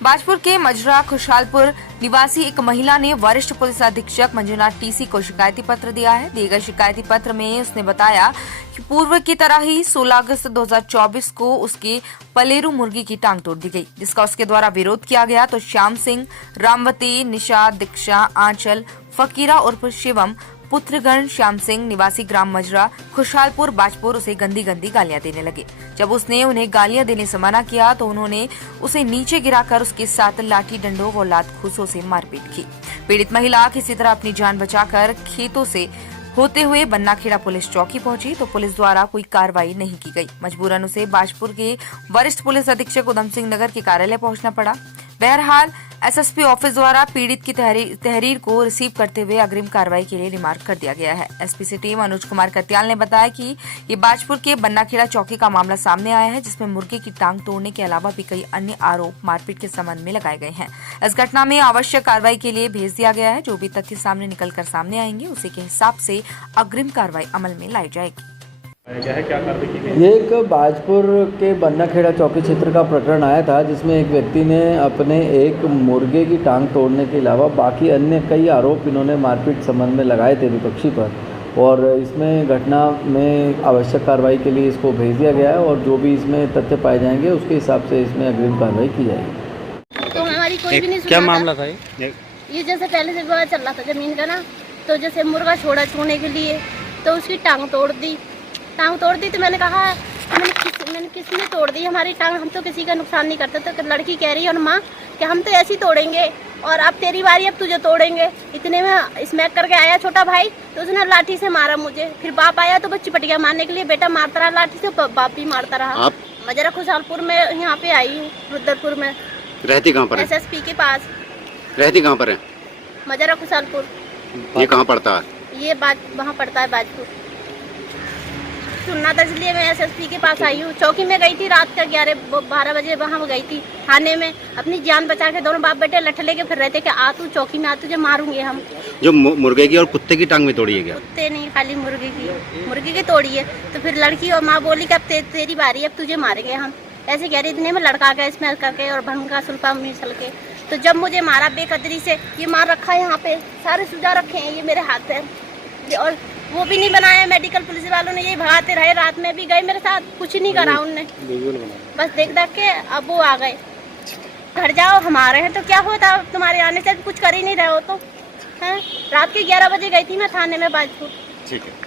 बाजपुर के मजरा खुशहालपुर निवासी एक महिला ने वरिष्ठ पुलिस अधीक्षक मंजुनाथ टीसी को शिकायती पत्र दिया है। दिए गए शिकायती पत्र में उसने बताया कि पूर्व की तरह ही 16 अगस्त 2024 को उसके पलेरू मुर्गी की टांग तोड़ दी गई, जिसका उसके द्वारा विरोध किया गया तो श्याम सिंह, रामवती, निशा, दीक्षा, आंचल, फकीरा उर्फ शिवम, पुत्रगण श्याम सिंह निवासी ग्राम मजरा खुशहालपुर बाजपुर उसे गंदी गंदी गालियां देने लगे। जब उसने उन्हें गालियां देने से मना किया तो उन्होंने उसे नीचे गिराकर उसके साथ लाठी डंडों और लात घूंसों से मारपीट की। पीड़ित महिला किसी तरह अपनी जान बचाकर खेतों से होते हुए बन्नाखेड़ा पुलिस चौकी पहुंची तो पुलिस द्वारा कोई कार्रवाई नहीं की गई। मजबूरन उसे बाजपुर के वरिष्ठ पुलिस अधीक्षक उधम सिंह नगर के कार्यालय पहुंचना पड़ा। बहरहाल एसएसपी ऑफिस द्वारा पीड़ित की तहरीर को रिसीव करते हुए अग्रिम कार्रवाई के लिए रिमार्क कर दिया गया है। एसपी सिटी मनोज कुमार कत्याल ने बताया कि ये बाजपुर के बन्नाखेड़ा चौकी का मामला सामने आया है, जिसमें मुर्गे की टांग तोड़ने के अलावा भी कई अन्य आरोप मारपीट के संबंध में लगाए गए हैं। इस घटना में आवश्यक कार्रवाई के लिए भेज दिया गया है। जो भी तथ्य सामने निकलकर सामने आएंगे उसी के हिसाब से अग्रिम कार्रवाई अमल में लाई जाएगी। ये एक बाजपुर के बन्नाखेड़ा चौकी क्षेत्र का प्रकरण आया था, जिसमें एक व्यक्ति ने अपने एक मुर्गे की टांग तोड़ने के अलावा बाकी अन्य कई आरोप इन्होंने मारपीट संबंध में लगाए थे विपक्षी पर, और इसमें घटना में आवश्यक कार्रवाई के लिए इसको भेज दिया गया है और जो भी इसमें तथ्य पाए जाएंगे उसके हिसाब से इसमें अग्रिम कार्रवाई की जाएगी। तो हमारी कोई भी नहीं क्या मामला था ये जैसे पहले से विवाद चल रहा था जमीन का ना, तो जैसे मुर्गा छोड़ने के लिए तो उसकी टांग तोड़ दी तो मैंने कहा मैंने किसने तोड़ दी हमारी टांग, हम तो किसी का नुकसान नहीं करते। तो लड़की कह रही है और माँ कि हम तो ऐसे ही तोड़ेंगे और अब तेरी बारी, अब तुझे तोड़ेंगे। इतने में स्मैक करके आया छोटा भाई तो उसने लाठी से मारा मुझे। फिर बाप आया तो बच्ची पट गया मारने के लिए, बेटा मारता रहा लाठी से, बाप भी मारता रहा। मजरा खुशहालपुर में यहाँ पे आई हूँ, रुद्रपुर में। रहती कहाँ पर है? एसएसपी के पास। रहती कहाँ पर है? मजरा खुशहालपुर। ये कहाँ पड़ता है? ये वहाँ पड़ता है बाजपुर। सुनना था इसलिए मैं एसएसपी के पास आई हूँ। चौकी में गई थी रात का 11-12 बजे, वहाँ गई थी थाने में अपनी जान बचा के। दोनों बाप बेटे लठ लेके फिर रहते कि आ तू चौकी में, आ तुझे मारूंगे हम। जो मुर्गे की और कुत्ते की टांग में तोड़ी है क्या? कुत्ते नहीं, खाली मुर्गे की तोड़ी है। तो फिर लड़की और माँ बोली कि अब तेरी बारी, अब तुझे मारेंगे हम। ऐसे कह रही। इतने में लड़का गया इसमें करके और भंगा सुल्फा मिसल के, तो जब मुझे मारा बेकदरी से, ये मार रखा है यहाँ पे, सारे सुजा रखे हैं ये मेरे हाथ पे, और वो भी नहीं बनाया। मेडिकल पुलिस वालों ने यही भगाते रहे, रात में भी गए मेरे साथ, कुछ नहीं करा उनने, बस देख के अब वो आ गए। घर जाओ हमारे हैं तो क्या होता, तुम्हारे आने से कुछ कर ही नहीं रहे हो तो। हैं रात के 11 बजे गई थी मैं थाने में बाजपुर। ठीक है।